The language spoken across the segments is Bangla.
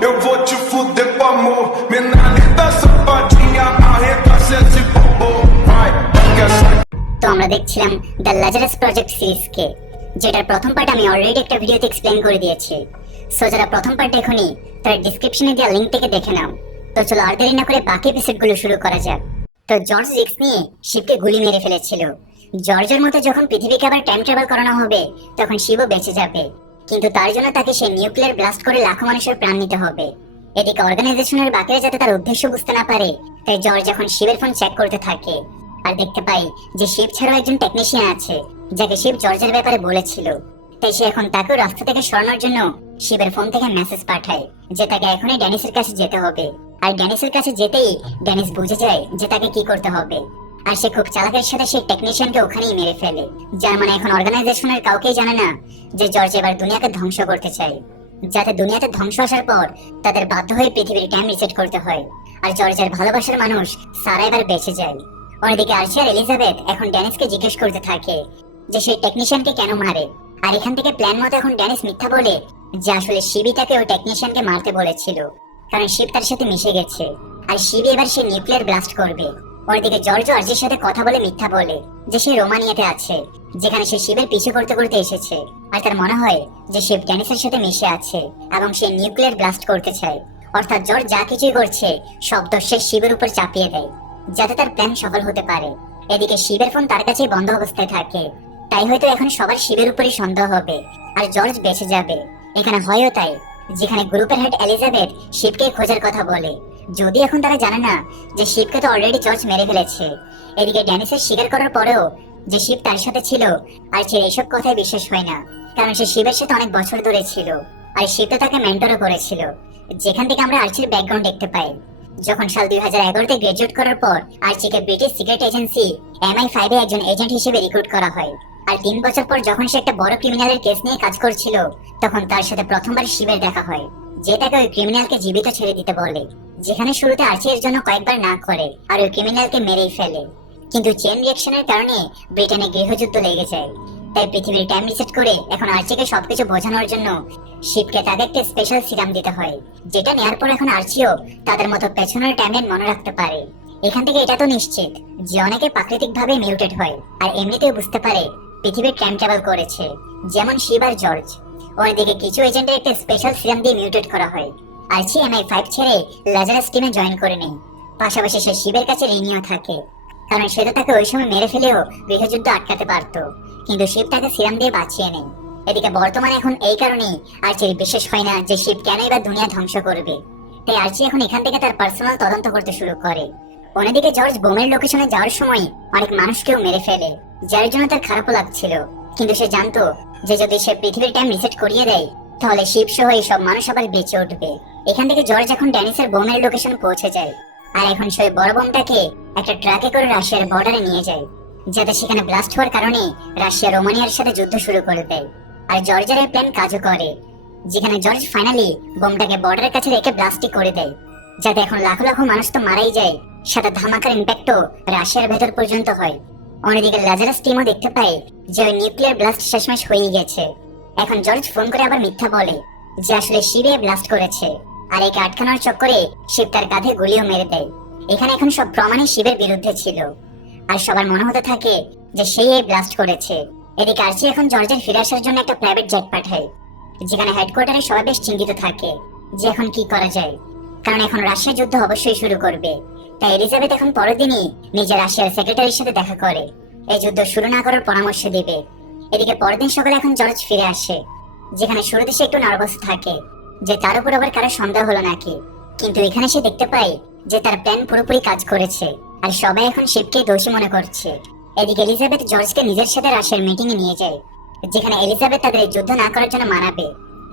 eu vou te fuder com amor. Menina safadinha, arregaça esse bobo. Vai, que essa. তো আমরা দেখছিলাম দ্য লাজারাস প্রজেক্ট সিরিজকে, যেটার প্রথম পার্ট আমি অলরেডি একটা ভিডিওতে এক্সপ্লেইন করে দিয়েছি। সো যারা প্রথম পার্ট দেখোনি তারা ডেসক্রিপশনে দেওয়া লিঙ্কটাকে দেখে নাও। তো চলো আর দেরি না করে বাকি এপিসোডগুলো শুরু করা যাক। তো জর্জ রিক্স নিয়ে শিবকে গুলি মেরে ফেলেছিল। জর্জের মতো যখন পৃথিবীকে আবার টাইম ট্রাভেল করানো হবে তখন শিবও বেঁচে যাবে, কিন্তু তার জন্য তাকে সেই নিউক্লিয়ার ব্লাস্ট করে লাখো মানুষের প্রাণ নিতে হবে। এদিকে অর্গানাইজেশনের বাকিরা যাতে তার উদ্দেশ্য বুঝতে না পারে, তাই জর্জ যখন শিবের ফোন চেক করতে থাকে আর দেখতে পাই যে শিব ছাড়াও একজন টেকনিশিয়ান আছে যাকে শিব জর্জের ব্যাপারে বলেছিল। তাই সে এখন তাকেও রাস্তা থেকে সরানোর জন্য শিবের ফোন থেকে মেসেজ পাঠায় যে তাকে এখনই ড্যানিসের কাছে যেতে হবে। আর ড্যানিসের কাছে যেতেই ড্যানিস বুঝে যায় যে তাকে কি করতে হবে, আর সে খুব চালাকের সাথে সেই টেকনিশিয়ানকে ওখানেই মেরে ফেলে। যার মানে এখন অর্গানাইজেশনের কাউকেই জানে না যে জর্জ এবার দুনিয়াকে ধ্বংস করতে চায়, যাতে দুনিয়াতে ধ্বংস আসার পর তাদের বাধ্য হয়ে পৃথিবীর টাইম রিসেট করতে হয়। আর জর্জের ভালোবাসার মানুষ সারা এবার বেঁচে যায়। অন্যদিকে আর্চি আর এলিজাবেথ এখন ড্যানিসকে জিজ্ঞেস করতে থাকে যে সেই টেকনিশিয়ানকে কেন মারে। আর এখান থেকে প্ল্যান মতো এখন ড্যানিস মিথ্যা বলে যে আসলে শিবই তাকে ওই টেকনিশিয়ানকে মারতে বলেছিল, কারণ শিব তার সাথে মিশে গেছে আর শিবই এবার সে নিউক্লিয়ার ব্লাস্ট করবে। অন্যদিকে জর্জ আর্চির সাথে কথা বলে মিথ্যা বলে যে সে রোমানিয়াতে আছে, যেখানে সে শিবের পিছু করতে করতে এসেছে। আর তার মনে হয় যে শিব ড্যানিসের সাথে মিশে আছে এবং সে নিউক্লিয়ার ব্লাস্ট করতে চায়। অর্থাৎ জর্জ যা কিছুই করছে সব দোষ সে শিবের উপর চাপিয়ে দেয় যাতে তার প্ল্যান সফল হতে পারে। এদিকে শিবের ফোন তার কাছেই বন্ধ অবস্থায় থাকে, তাই হয়তো এখন সবার শিবের উপরই সন্দেহ হবে আর জর্জ বেঁচে যাবে। এখানে হয়ও তাই, যেখানে গ্রুপের হেড এলিজাবেথ শিবকে খোঁজার কথা বলে, যদি এখন তারা জানে না যে শিবকে তো অলরেডি জর্জ মেরে ফেলেছে। এদিকে ড্যানিসের স্বীকার করার পরেও যে শিব তার সাথে ছিল, আর সে এইসব কথায় বিশ্বাস হয় না, কারণ সে শিবের সাথে অনেক বছর ধরে ছিল আর শিব তো তাকে মেন্টরও করেছিল। যেখান থেকে আমরা আর্চির ব্যাকগ্রাউন্ড দেখতে পাই, যখন সাল 2011-তে গ্রাজুয়েট করার পর আর্চিকে ব্রিটিশ সিক্রেট এজেন্সি MI5 এ একজন এজেন্ট হিসেবে রিক্রুট করা হয়। আর 3 বছর পর যখন সে একটা বড় ক্রিমিনালের কেস নিয়ে কাজ করছিল, তখন তার সাথে প্রথমবার শিবের দেখা হয়, যে তাকে ওই ক্রিমিনালকে জীবিত ছেড়ে দিতে বলে। যেখানে শুরুতে আর্চি এর জন্য কয়েকবার না করে আর ওই ক্রিমিনালকে মেরেই ফেলে, কিন্তু চেন রিঅ্যাকশনের কারণে ব্রিটেনে গৃহযুদ্ধ লেগে যায়। তাই পৃথিবীর টাইম রিসেট করে এখন আর্চিকে সবকিছু বোঝানোর জন্য শিবকে তাদের একটা স্পেশাল সিরাম দিতে হয়, যেটা নেওয়ার পর এখন আর্চিও তাদের মতো পেছনের টাইমলাইন মনে রাখতে পারে। এখান থেকে এটা তো নিশ্চিত যে অনেকে প্রাকৃতিকভাবে মিউটেট হয় আর এমনিতেও বুঝতে পারে পৃথিবীর টাইম ট্রাভেল করেছে, যেমন শিব আর জর্জ। ওইদিকে কিছু এজেন্টের একটা স্পেশাল সিরাম দিয়ে মিউটেট করা হয়। আর্চি MI5 ছেড়ে লাজারাস টিমে জয়েন করে নেয়। পাশাপাশি সে শিবের কাছে ঋণীও থাকে, কারণ সে তো তাকে ওই সময় মেরে ফেলেও গৃহযুদ্ধ আটকাতে পারতো, কিন্তু শিব তাকে সিরাম দিয়ে বাঁচিয়ে নেয়। এদিকে বর্তমানে এখন এই কারণেই আর্চির বিশেষ হয় না যে শিব কেনই বা দুনিয়া ধ্বংস করবে। তাই আর্চি এখন এখান থেকে তার পার্সোনাল তদন্ত করতে শুরু করে। অন্যদিকে জর্জ বোমের লোকেশনে যাওয়ার সময় অনেক মানুষকেও মেরে ফেলে, যার জন্য তার খারাপও লাগছিল, কিন্তু সে জানতো যে যদি সে পৃথিবীর টাইম রিসেট করিয়ে দেয় তাহলে শিব সহ এই সব মানুষ আবার বেঁচে উঠবে। এখান থেকে জর্জ এখন ড্যানিসের বোমের লোকেশন পৌঁছে যায়, আর এখন সেই বড় বোমটাকে একটা ট্রাকে করে রাশিয়ার বর্ডারে নিয়ে যায়, যাতে সেখানে ব্লাস্ট হওয়ার কারণে রাশিয়া রোমানিয়ার সাথে যুদ্ধ শুরু করে দেয়। আর জর্জের এই প্ল্যান কাজও করে, যেখানে জর্জ ফাইনালি বোমটাকে বর্ডারের কাছে রেখে ব্লাস্টই করে দেয়, যাতে এখন লাখো লাখো মানুষ তো মারাই যায়, সাথে ধামাকার ইম্প্যাক্টও রাশিয়ার ভেতর পর্যন্ত হয়। অন্যদিকে লাজারাস টিমও দেখতে পায় যে ওই নিউক্লিয়ার ব্লাস্ট শেষমেশ হয়ে গেছে। এখন জর্জ ফোন করে আবার মিথ্যা বলে যে আসলে শিবে ব্লাস্ট করেছে, আর একে আটকানোর চক্করে শিব তার কাঁধে গুলিও মেরে দেয়। এখানে এখন সব প্রমাণই শিবের বিরুদ্ধে ছিল, আর সবার মনে হতে থাকে যে সেই এই ব্লাস্ট করেছে। এদিকে আর্চি এখন জর্জের ফিরে আসার জন্য একটা প্রাইভেট জেট পাঠায়, যেখানে হেডকোয়ার্টারে সবাই বেশ চিন্তিত থাকে যে এখন কি করা যায়, কারণ এখন রাশিয়া যুদ্ধ অবশ্যই শুরু করবে। তাই এলিজাবেথ এখন পরের দিনই নিজের রাশিয়ার সেক্রেটারির সাথে দেখা করে এই যুদ্ধ শুরু না করার পরামর্শ দিবে। এদিকে পরের দিন সকালে এখন জর্জ ফিরে আসে, যেখানে শুরুতে সে একটু নার্ভাস থাকে যে তার উপর আবার কারো সন্দেহ হলো নাকি, কিন্তু এখানে সে দেখতে পায় যে তার প্ল্যান পুরোপুরি কাজ করেছে আর সবাই এখন শিবকে দোষী মনে করছে। এদিকে এলিজাবেথ জর্জকে নিজের সাথে রাশিয়ার মিটিং এ নিয়ে যায়, যেখানে এলিজাবেথ তাদের যুদ্ধ না করার জন্য মানাবে,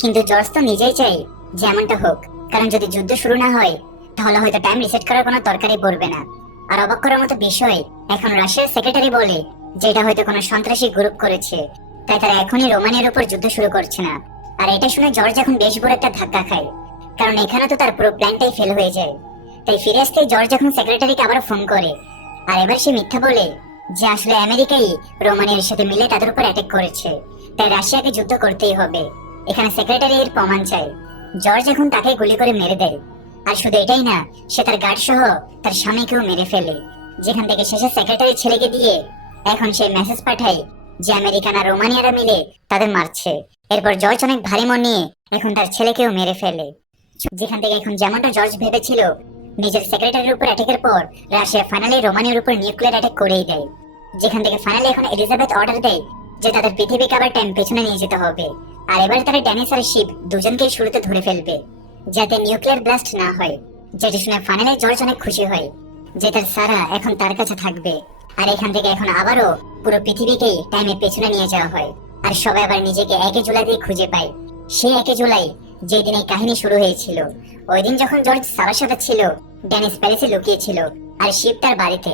কিন্তু জর্জ তো নিজেই চায় যে এমনটা হোক, কারণ যদি যুদ্ধ শুরু না হয় তাহলে হয়তো টাইম রিসেট করার কোনো দরকারই পড়বে না। আর অবাক করার মতো বিষয়, এখন রাশিয়ার সেক্রেটারি বলে যে এটা হয়তো কোনো সন্ত্রাসী গ্রুপ করেছে, তাই তারা এখনই রোমানিয়ার উপর যুদ্ধ শুরু করছে না। আর এটা শুনে জর্জ এখন বেশ বড় একটা ধাক্কা খায়, কারণ এখানে তো তার পুরো প্ল্যানটাই ফেল হয়ে যায়। তাই ফিরে আসতেই জর্জ এখন সেক্রেটারিকে আবার ফোন করে, আর এবার সে মিথ্যা বলে যে আসলে আমেরিকাই রোমানিয়ার সাথে মিলে তাদের উপর অ্যাটাক করেছে, তাই রাশিয়াকে যুদ্ধ করতেই হবে। এখানে সেক্রেটারি এর প্রমাণ চায়, জর্জ এখন তাকে গুলি করে মেরে দেয়। আর শুধু এটাই না, সে তার গার্ড সহ তার স্বামীকেও মেরে ফেলে। যেখান থেকে শেষে সেক্রেটারি ছেলেকে দিয়ে এখন সে মেসেজ পাঠায় যে আমেরিকান আর রোমানিয়ারা মিলে তাদের মারছে। এরপর জর্জ অনেক ভারী মন নিয়ে এখন তার ছেলেকেও মেরে ফেলে। যেখান থেকে এখন যেমনটা জর্জ ভেবেছিল, নিজের সেক্রেটারির উপর অ্যাটাকের পর রাশিয়া ফাইনালি রোমানিয়ার উপর নিউক্লিয়ার অ্যাটাক করেই দেয়। যেখান থেকে ফাইনালি এখন এলিজাবেথ অর্ডার দেয় যে তাদের পৃথিবীকে আবার টাইম পেছনে নিয়ে যেতে হবে। আর এবার তারা ড্যানিস আর শিপ দুজনকেই শুরুতে ধরে ফেলবে, যাতে নিউক্লিয়ার ব্লাস্ট না হয়। যেটা শুনে ফাইনালি জর্জ অনেক খুশি হয় যে তার সারা এখন তার কাছে থাকবে। আর এখান থেকে এখন আবারও পুরো পৃথিবীকেই টাইমের পেছনে নিয়ে যাওয়া হয়। আর সবাই আবার নিজেকে 1 জুলাই দিয়ে খুঁজে পায়। সেই 1 জুলাই যে দিন এই কাহিনী শুরু হয়েছিল। ওই দিন যখন জর্জ সারার সাথে ছিল, ড্যানিস প্যারিসে লুকিয়েছিল আর শিপ তার বাড়িতে।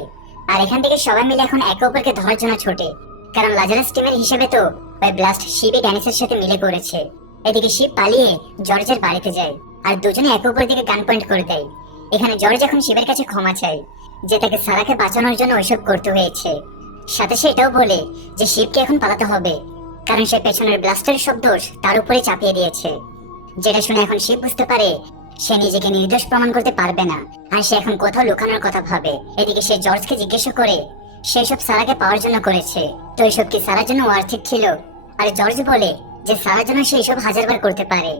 আর এখান থেকে সবাই মিলে এখন একে অপরকে ধরার জন্য ছোটে, কারণ লাজারাস টিমের হিসেবে তো ওই ব্লাস্ট শিপই ড্যানিসের সাথে মিলে করেছে। এদিকে শিপ পালিয়ে জর্জের বাড়িতে যায় আর দুজনে একে অপরের দিকে গান পয়েন্ট করে দেয়। এখানে জর্জ এখন শিবের কাছে ক্ষমা চায় যে তাকে সারাকে বাঁচানোর জন্য ওইসব করতে হয়েছে। সাথে সে এটাও বলে যে শিবকে এখন পালাতে হবে, কারণ সে পেছনের ব্লাস্টের সব দোষ তার উপরে চাপিয়ে দিয়েছে। যেটা শুনে এখন শিব বুঝতে পারে সে নিজেকে নির্দোষ প্রমাণ করতে পারবে না, আর সে এখন কোথাও লুকানোর কথা ভাবে। এদিকে সে জর্জকে জিজ্ঞেস করে সে সব সারাকে পাওয়ার জন্য করেছে, তো এইসব কি সারার জন্য ওয়ার্থিট ছিল? আর জর্জ বলে যে সারার জন্য সে এইসব 1000বার করতে পারে।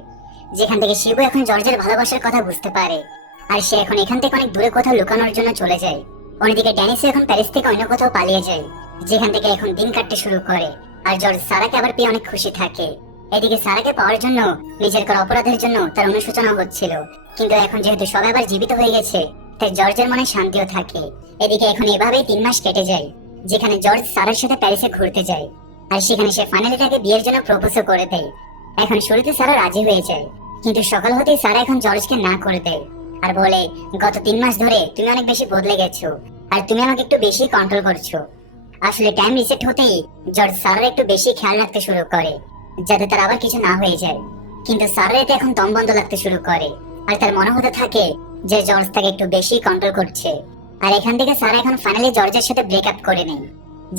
যেখান থেকে শিবও এখন জর্জের ভালোবাসার কথা বুঝতে পারে, আর সে এখন এখান থেকে অনেক দূরে কোথাও লুকানোর জন্য চলে যায়। অন্যদিকে ড্যানিসও এখন প্যারিস থেকে অন্য কোথাও পালিয়ে যায়, যেখান থেকে এখন দিন কাটতে শুরু করে। আর জর্জ সারাকে আবার পেয়ে অনেক খুশি থাকে। এদিকে সারাকে পাওয়ার জন্য নিজের করা অপরাধের জন্য তার অনুশোচনা হচ্ছিল, কিন্তু এখন যেহেতু সবাই আবার জীবিত হয়ে গেছে, তাই জর্জের মনে শান্তিও থাকে। এদিকে এখন এভাবেই 3 মাস কেটে যায়, যেখানে জর্জ সারার সাথে প্যারিসে ঘুরতে যায়। আর সেখানে সে ফাইনালি তাকে বিয়ের জন্য প্রপোজও করে দেয়। এখন শুরুতে সারা রাজি হয়ে যায়, কিন্তু সকাল হতেই সারা এখন জর্জকে না করে দেয় আর বলে গত 3 মাস ধরে তুমি অনেক বেশি বদলে গেছো, আর তুমি আমাকে একটু বেশি কন্ট্রোল করছো। আসলে টাইম রিসেট হতেই জর্জ সারার একটু বেশি খেয়াল রাখতে শুরু করে, যাতে তার আবার কিছু না হয়ে যায়। কিন্তু সারার এতে এখন দম বন্ধ লাগতে শুরু করে, আর তার মনে হতে থাকে যে জর্জ তাকে একটু বেশি কন্ট্রোল করছে। আর এখান থেকে সারা এখন ফাইনালি জর্জের সাথে ব্রেকআপ করে নেয়,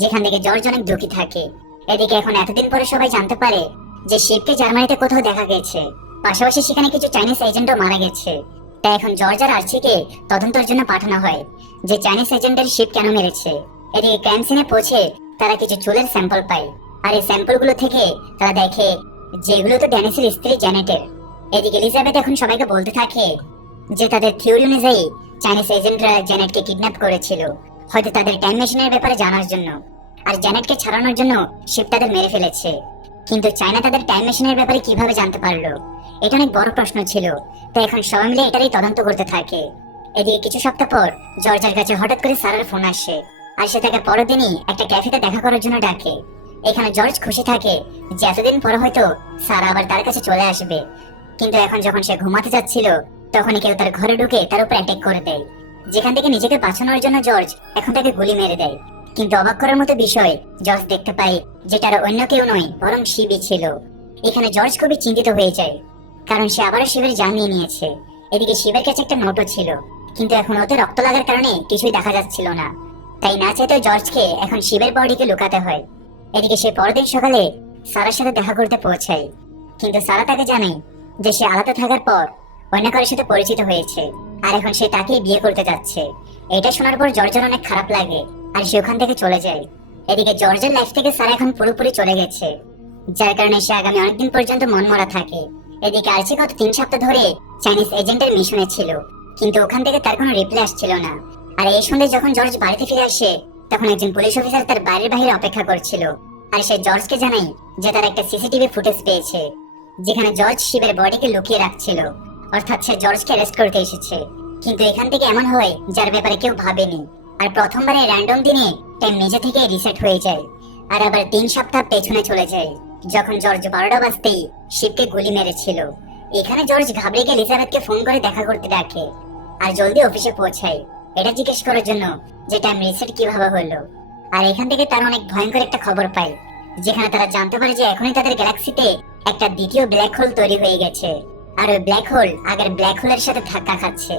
যেখান থেকে জর্জ অনেক দুঃখী থাকে। এদিকে এখন এতদিন পরে সবাই জানতে পারে যে শিবকে জার্মানিতে কোথাও দেখা গেছে, পাশাপাশি সেখানে কিছু চাইনিজ এজেন্টও মারা গেছে। তাই এখন জর্জ আর আর্চিকে তদন্তের জন্য পাঠানো হয় যে চাইনিজ এজেন্টের শিব কেন মেরেছে। এদিকে ক্রাইম সিনে পৌঁছে তারা কিছু চুলের স্যাম্পল পায়, আর এই স্যাম্পলগুলো থেকে তারা দেখে যেগুলো তো ড্যানিসের স্ত্রী জ্যানেটের। এদিকে এলিজাবেথ এখন সবাইকে বলতে থাকে যে তাদের থিওরি অনুযায়ী চাইনিজ এজেন্টরা জ্যানেটকে কিডন্যাপ করেছিল, হয়তো তাদের টাইম মেশিনের ব্যাপারে জানার জন্য, আর জ্যানেটকে ছাড়ানোর জন্য শিব তাদের মেরে ফেলেছে। কিন্তু চায়না তাদের টাইম মেশিনের ব্যাপারে কিভাবে জানতে পারলো? এটা অনেক বড় প্রশ্ন ছিল। তাই এখন সবাই মিলে এটারই তদন্ত করতে থাকে। এদিকে কিছু সপ্তাহ পর জর্জের কাছে হঠাৎ করে সারার ফোন আসে, আর সে তাকে পরের দিনই একটা ক্যাফেতে দেখা করার জন্য ডাকে। এখানে জর্জ খুশি থাকে যে এতদিন পর হয়তো সারা আবার তার কাছে চলে আসবে। কিন্তু এখন যখন সে ঘুমাতে যাচ্ছিল, তখনই কেউ তার ঘরে ঢুকে তার উপর অ্যাটাক করে দেয়, যেখান থেকে নিজেকে বাঁচানোর জন্য জর্জ এখন তাকে গুলি মেরে দেয়। কিন্তু অবাক করার মতো বিষয়, জর্জ দেখতে পায় যেটা অন্য কেউ নয় বরং শিবই ছিল। এখানে জর্জ খুবই চিন্তিত হয়ে যায়, কারণ সে আবারও শিবের জান নিয়ে নিয়েছে। এদিকে শিবের কাছে একটা নোটও ছিল, কিন্তু এখন ওতে রক্ত লাগার কারণে কিছুই দেখা যাচ্ছিল না। তাই না চাইতেও জর্জকে এখন শিবের বডিকে লুকাতে হয়। এদিকে সে পরদিন সকালে সারার সাথে দেখা করতে পৌঁছায়, কিন্তু সারা তাকে জানায় যে সে আলাদা থাকার পর অন্য কারোর সাথে পরিচিত হয়েছে, আর এখন সে তাকেই বিয়ে করতে যাচ্ছে। এটা শোনার পর জর্জের অনেক খারাপ লাগে, আর সে ওখান থেকে চলে যায়। এদিকে জর্জের লাইফ থেকে সারা এখন পুরোপুরি চলে গেছে, যার কারণে সে আগামী অনেকদিন পর্যন্ত মনমরা থাকে। এদিকে আর্চি গত 3 সপ্তাহ ধরে চাইনিজ এজেন্টের মিশনে ছিল, কিন্তু ওখান থেকে তার কোনো রিপ্লাই আসছিল না। আর এই সন্ধ্যায় যখন জর্জ বাড়িতে ফিরে আসে, তখন একজন পুলিশ অফিসার তার বাড়ির বাইরে অপেক্ষা করছিল, আর সে জর্জকে জানায় যে তার একটা সিসিটিভি ফুটেজ পেয়েছে, যেখানে জর্জ শিবের বডিকে লুকিয়ে রাখছিল। অর্থাৎ সে জর্জকে অ্যারেস্ট করতে এসেছে। কিন্তু এখান থেকে এমন হয় যার ব্যাপারে কেউ ভাবেনি, আর প্রথমবারে র্যান্ডম দিনে টাইম নিজে থেকে রিসেট হয়ে যায়, আর আবার 3 সপ্তাহ পেছনে চলে যায়, যখন জর্জ 12টা বাজতেই শিবকে গুলি মেরেছিল। এখানে জর্জ ঘাবড়ে গিয়ে এলিজাবেথকে ফোন করে দেখা করতে ডাকে, আর জলদি অফিসে পৌঁছায় এটা জিজ্ঞেস করার জন্য যে টাইম রিসেট কিভাবে হলো। আর এখান থেকে তারা অনেক ভয়ঙ্কর একটা খবর পায়, যেখানে তারা জানতে পারে যে এখনই তাদের গ্যালাক্সিতে একটা দ্বিতীয় ব্ল্যাক হোল তৈরি হয়ে গেছে, আর ওই ব্ল্যাক হোল আগের ব্ল্যাক হোলের সাথে ধাক্কা খাচ্ছে,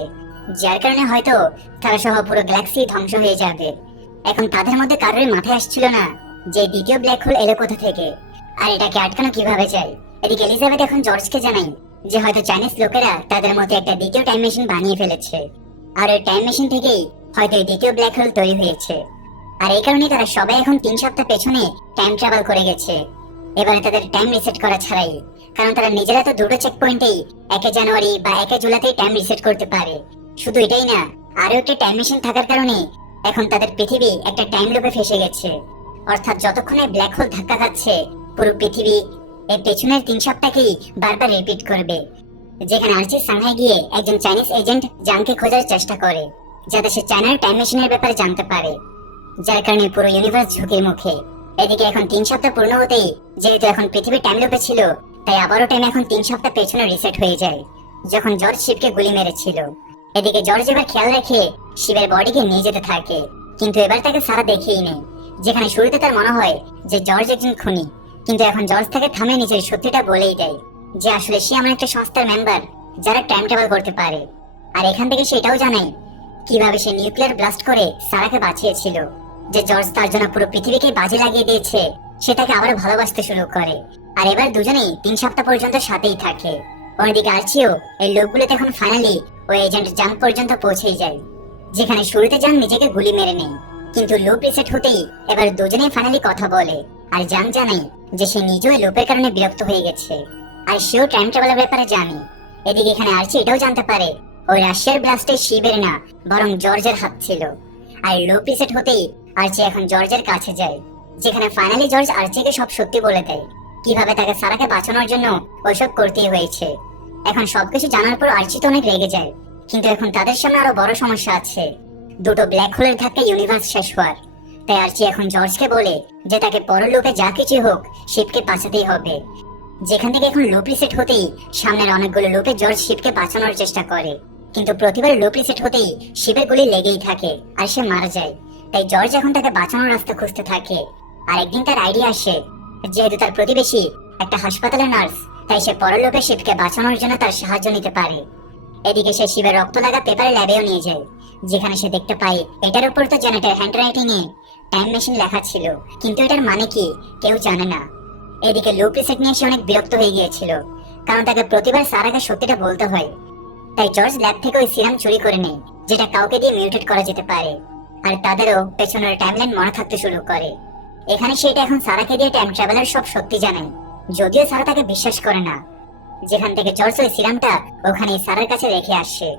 যার কারণে হয়তো তারা সহ পুরো গ্যালাক্সি ধ্বংস হয়ে যাবে। এখন তাদের মধ্যে কারোর মাথায় আসছিল না যে দ্বিতীয় ব্ল্যাক হোল এলো কোথা থেকে, আর এটাকে আটকানো কিভাবে যায়। এদিকে এলিজাবেথ এখন জর্জকে জানায় যে হয়তো চাইনিজ লোকেরা তাদের মধ্যে একটা দ্বিতীয় টাইম মেশিন বানিয়ে ফেলেছে, আর ওই টাইম মেশিন থেকেই হয়তো এই দ্বিতীয় ব্ল্যাক হোল তৈরি হয়েছে। আর এই কারণে তারা সবাই এখন 3 সপ্তাহ পেছনে টাইম ট্রাভেল করে গেছে, এবারে তাদের টাইম রিসেট করা ছাড়াই। কারণ তারা নিজেরা তো দুটো চেক পয়েন্টেই 1 জানুয়ারি বা 1 জুলাইতেই টাইম রিসেট করতে পারে। শুধু এটাই না, আরো একটা টাইম মেশিন থাকার কারণে এখন তাদের পৃথিবী একটা টাইম লুপে ফেসে গেছে। অর্থাৎ যতক্ষণে ব্ল্যাক হোল ধাক্কা খাচ্ছে, পুরো পৃথিবী এই পেছনের 3 সপ্তাহকেই বারবার রিপিট করবে। যেখানে আর্চি সাংহাই গিয়ে একজন চাইনিজ এজেন্ট জাংকে খোঁজার চেষ্টা করে, যাতে সে চায়নার টাইম মেশিনের ব্যাপারে জানতে পারে, যার কারণে পুরো ইউনিভার্স ঝুঁকির মুখে। এদিকে এখন 3 সপ্তাহ পূর্ণ হতেই যেহেতু এখন পৃথিবী টাইম লুপে ছিল, তাই আবারও টাইম এখন 3 সপ্তাহ পেছনে রিসেট হয়ে যায়, যখন জর্জ শিবকে গুলি মেরেছিল। এদিকে জর্জ এবার খেয়াল রেখে শিবের বডিকে নিয়ে যেতে থাকে, কিন্তু এবার তাকে সারা দেখেই নেই। যেখানে শুরুতে তার মনে হয় যে জর্জ একজন খুনি, কিন্তু এখন জর্জ তাকে থামে নিজের সত্যিটা বলেই দেয় যে আসলে সে এমন একটা সংস্থার মেম্বার যারা টাইম ট্রাভেল করতে পারে। আর এখান থেকে সেটাও জানায় কিভাবে সে নিউক্লিয়ার ব্লাস্ট করে সারাকে বাঁচিয়েছিল, যে জর্জ তার জন্য পুরো পৃথিবীকে বাজে লাগিয়ে দিয়েছে, সে তাকে আবার ভালোবাসতে শুরু করে। আর এবার দুজনেই 3 সপ্তাহ পর্যন্ত সাথেই থাকে। অন্যদিকে আর্চিও এই লোকগুলোতে এখন ফাইনালি ওই এজেন্ট জাং পর্যন্ত পৌঁছেই যায়, যেখানে শুরুতে জাং নিজেকে গুলি মেরে নেয়, কিন্তু লুপ রিসেট হতেই এবার দুজনেই ফাইনালি কথা বলে। আর জাং জানে যে সে নিজেও এই লুপের কারণে বিরক্ত হয়ে গেছে, আর সেও টাইম ট্রাভেলের ব্যাপারে জানে। এদিকে এখানে আর্চি এটাও জানতে পারে ওই রাশিয়ার ব্লাস্টে শিবের না, বরং জর্জের হাত ছিল। আর লুপ রিসেট হতেই আর্চি এখন জর্জের কাছে যায়, যেখানে ফাইনালি জর্জ আর্চিকে সব সত্যি বলে দেয়, কিভাবে তাকে সারাকে বাঁচানোর জন্য ওইসব করতেই হয়েছে। এখন সবকিছু জানার পর আর্চি তো অনেক রেগে যায়, কিন্তু এখন তাদের সামনে আরো বড় সমস্যা আছে, দুটো ব্ল্যাক হোলের ধাক্কায় ইউনিভার্স শেষ হওয়ার। তাই আর্চি এখন জর্জকে বলে যে তাকে পরলোকে যা কিছু হোক শিবকে বাঁচাতেই হবে। যেখান থেকে এখন লুপ রিসেট হতেই সামনের অনেকগুলো লুপে জর্জ শিবকে বাঁচানোর চেষ্টা করে, কিন্তু প্রতিবার লুপ রিসেট হতেই শিবের গুলি লেগেই থাকে আর সে মারা যায়। তাই জর্জ এখন তাকে বাঁচানোর রাস্তা খুঁজতে থাকে। আর একদিন তার আইডিয়া আসে, যেহেতু তার প্রতিবেশী একটা হাসপাতালের নার্স, তাই সে পরলোকে শিবকে বাঁচানোর জন্য তার সাহায্য নিতে পারে। এদিকে সে শিবের রক্ত লাগা পেপারে ল্যাবেও নিয়ে যায়, যেখানে সে দেখতে পায় এটার উপর তো জেনেটের হ্যান্ডরাইটিং এ টাইম মেশিন লেখা ছিল, কিন্তু এটার মানে কি কেউ জানে না। এদিকে লুপ রিসেট নিয়ে সে অনেক বিরক্ত হয়ে গিয়েছিল, কারণ তাকে প্রতিবার সারাকে সত্যিটা বলতে হয়। তাই জর্জ ল্যাব থেকে ওই সিরাম চুরি করে নেয়, যেটা কাউকে দিয়ে মিউটেট করা যেতে পারে। আর তাদেরও পেছনের টাইমলাইন মনে থাকতে শুরু করে। এখানে সেটা এখন সারাকে দিয়ে টাইম ট্রাভেলার সব সত্যি জানায়, যদিও সারা তাকে বিশ্বাস করে না। যেখান থেকে জর্জ ওই সিরামটা ওখানে সারার কাছে রেখে আসে।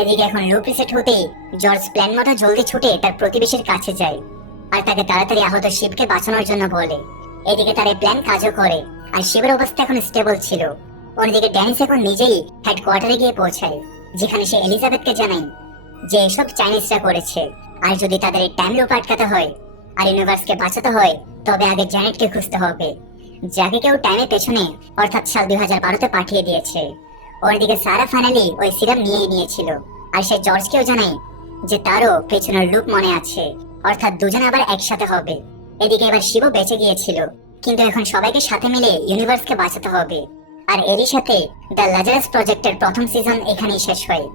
এদিকে এখন লুপ রিসেট হতেই জর্জ প্ল্যান মতো জলদি ছুটে তার প্রতিবেশীর কাছে যায়, আর তাকে তাড়াতাড়ি আহত শিবকে বাঁচানোর জন্য বলে। এদিকে তার এই প্ল্যান কাজও করে, আর শিবের অবস্থা এখন স্টেবল ছিল। অন্যদিকে ড্যানিস এখন নিজেই হেডকোয়ার্টারে গিয়ে পৌঁছায়, যেখানে সে এলিজাবেথকে জানায় যে এসব চাইনিজরা করেছে, আর যদি তাদের এই টাইম লুপ আটকাতে হয় আর ইউনিভার্সকে বাঁচাতে হয়, তবে আগে জ্যানেটকে খুঁজতে হবে, যাকে কেউ টাইমের পেছনে অর্থাৎ সাল 2012-তে পাঠিয়ে দিয়েছে। ওরদিকে সারা ফাইনালি ওই সিরাম নিয়ে নিয়েছিল, আর সে জর্জকেও জানায় যে তারও পেছনের লুপ মনে আছে, অর্থাৎ দুজন আবার একসাথে হবে। এদিকে এবার শিবও বেঁচে গিয়েছিল, কিন্তু এখন সবাইকে সাথে মিলে ইউনিভার্সকে বাঁচাতে হবে। আর এরই সাথে দ্য লাজারাস প্রজেক্টের প্রথম সিজন এখানেই শেষ হয়।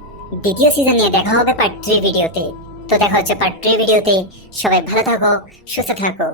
দ্বিতীয় সিজন নিয়ে দেখা হবে পার্ট 3 ভিডিওতে। তো দেখা হচ্ছে পার্ট 3 ভিডিওতে। সবাই ভালো থাকো, সুস্থ থাকো।